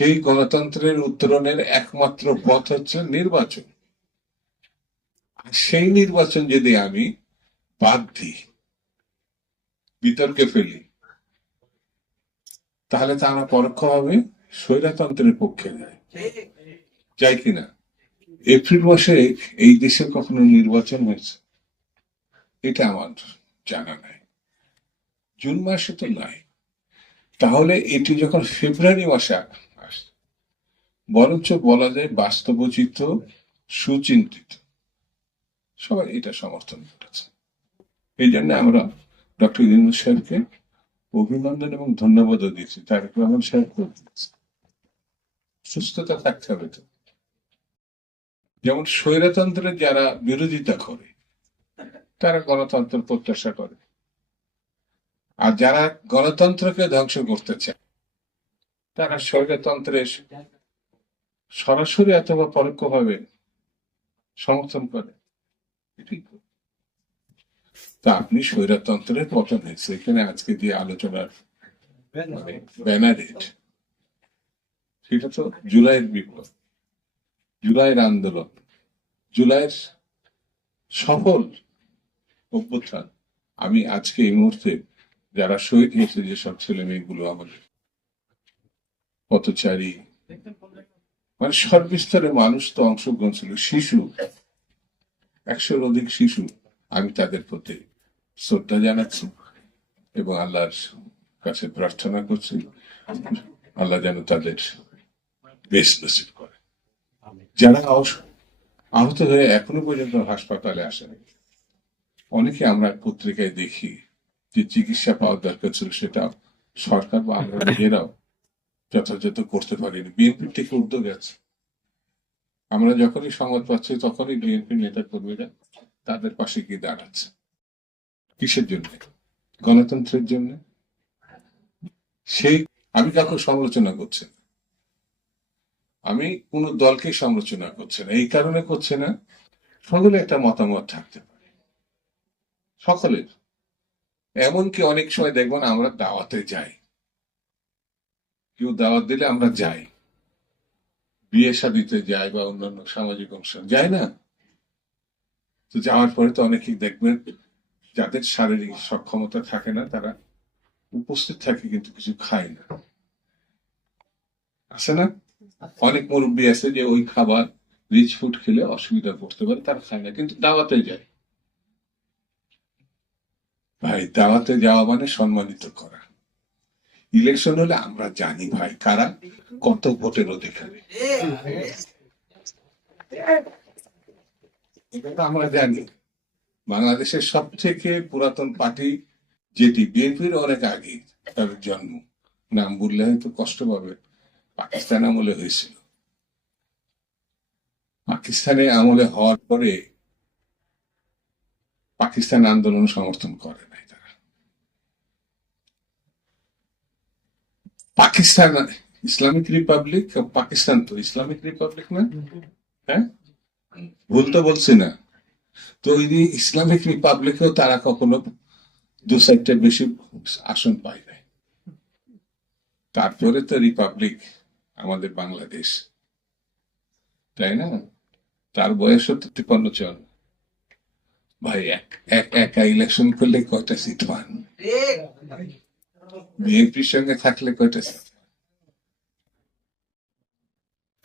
সেই গণতন্ত্রের উত্তরণের একমাত্র পথ হচ্ছে নির্বাচন। আর সেই নির্বাচন যদি আমি বাদ দিই, বিতর্কে ফেলি, তাহলে তা আমরা পরোক্ষভাবে স্বৈরতন্ত্রের পক্ষে যায়। যাই কিনা এপ্রিল মাসে এই দেশে কখনো নির্বাচন হয়েছে। এটা আমার জানা নাই। জুন মাসে তো নাই। তাহলে এটি যখন ফেব্রুয়ারি মাসে বরঞ্চ বলা যায় বাস্তবচিত সুচিন্তিত। সবাই এটা সমর্থন করেছে। এই জন্য আমরা ডক্টর ইউনুস সাহেবকে অভিনন্দন এবং ধন্যবাদও দিয়েছি। তারেক রহমান দিয়েছি। সুস্থতা থাকতে হবে তো। যেমন স্বৈরতন্ত্রের যারা বিরোধিতা করে, তারা গণতন্ত্র প্রত্যাশা করে। আর যারা গণতন্ত্রকে ধ্বংস করতে চায়, তারা স্বৈরতন্ত্রের সরাসরি অথবা পরোক্ষভাবে সমর্থন করে। তা। আপনি স্বৈরতন্ত্রের পতন হয়েছে এখানে আজকে যে আলোচনার ব্যানারেট সেটা তো জুলাইয়ের বিপ্লব, জুলাইয়ের আন্দোলন, জুলাইয়ের সফল অভ্যুত্থান। আমি আজকে এই মুহূর্তে যারা শহীদ হয়েছে, যেসব ছেলে মেয়েগুলো আমাদের পথচারী মানে সর্বস্তরের মানুষ তো অংশগ্রহণ ছিল। শিশু একশোর অধিক শিশু আমি তাদের প্রতি শ্রদ্ধা জানাচ্ছি এবং আল্লাহর কাছে প্রার্থনা করছি। আল্লাহ যেন তাদের বেশ নসিব করে। যারা আহত- আহত হয়ে এখনও পর্যন্ত হাসপাতালে আসেনি অনেকে আমরা পত্রিকায় দেখি যে চিকিৎসা পাওয়ার দরকার ছিল সেটা সরকার বা আমরা নিজেরাও যথাযথ করতে পারিনি। বিএনপি থেকে উদ্যোগ আছে আমরা যখনই সংবাদ পাচ্ছি, তখনই বিএনপি নেতা কর্মীরা তাদের পাশে গিয়ে দাঁড়াচ্ছে। কিসের জন্য? গণতন্ত্রের জন্য? সেই আমি কাউকে সমালোচনা করছি না। আমি কোন দলকে সমালোচনা করছি না। এই কারণে করছে না, সকলে একটা মতামত থাকতে পারে। সকলের। এমনকি অনেক সময় দেখবেন আমরা দাওয়াতে যাই। কেউ দাওয়াত দিলে আমরা যাই। বিয়ে শাদিতে যাই বা অন্যান্য সামাজিক অনুষ্ঠান, যাই না? তো যাওয়ার পরে তো অনেকেই দেখবেন, যাদের শারীরিক সক্ষমতা থাকে না, তারা উপস্থিত থাকে কিন্তু কিছু খায় না। আছে না? অনেক মুরব্বী আছে যে ওই খাবার রিচ ফুড খেলে অসুবিধা করতে পারে, তারা খায় না, কিন্তু দাওয়াতে যায়। ভাই, দাওয়াতে যাওয়া মানে সম্মানিত করা। ইলেকশন হলে আমরা জানি ভাই কারা, কত ভোটের অধিকারী। আমরা জানি। বাংলাদেশের সব থেকে পুরাতন পার্টি যেটি, বিএনপির অনেক আগে তাদের জন্ম। নাম বললে হয়তো কষ্ট পাবে। পাকিস্তান আমলে হয়েছিল। পাকিস্তানে আমলে হওয়ার পরে পাকিস্তান আন্দোলন সমর্থন করে নাই তারা পাকিস্তান ইসলামিক রিপাবলিক পাকিস্তান তো ইসলামিক রিপাবলিক না? হ্যাঁ? ভুল তো বলছি না। তো ওই ইসলামিক রিপাবলিকেও তারা কখনো দু সাইডটা বেশি আসন পায় নাই। তারপরে তো রিপাবলিক আমাদের বাংলাদেশ। তাই না? তার বয়স হতো তিপ্পান্ন জন। ভাই, এক, এক- একা ইলেকশন করলে কয়টা সিট পান? বিএনপির সঙ্গে থাকলে কয়টা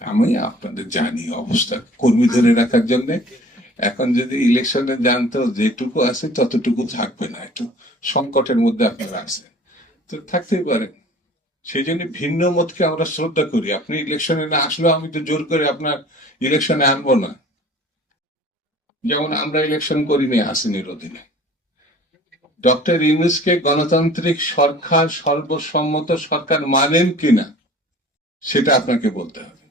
আমি আপনাদের জানি অবস্থা। কর্মী ধরে রাখার জন্য এখন যদি ইলেকশনে জানতো যেটুকু আছে ততটুকু থাকবে না। একটু সংকটের মধ্যে আপনারা আছেন। তো থাকতেই পারেন। সেই জন্য ভিন্ন মতকে আমরা শ্রদ্ধা করি। আপনি ইলেকশনে না আসলেও আমি তো জোর করে আপনার ইলেকশনে আনব না। যেমন আমরা ইলেকশন করিনি আসিনির অধীনে ডক্টর ইউনুসকে গণতান্ত্রিক সরকার, সর্বসম্মত সরকার মানেন কিনা, সেটা আপনাকে বলতে হবে।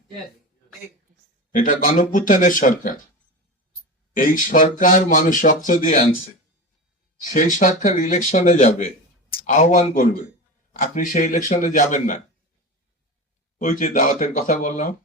এটা গণপুত্থানের সরকার। এই সরকার মানুষ রক্ত দিয়ে আনছে। সেই সরকার ইলেকশনে যাবে, আহ্বান করবে। আপনি সেই ইলেকশনে যাবেন না। ওই যে দাওয়াতের কথা বললাম।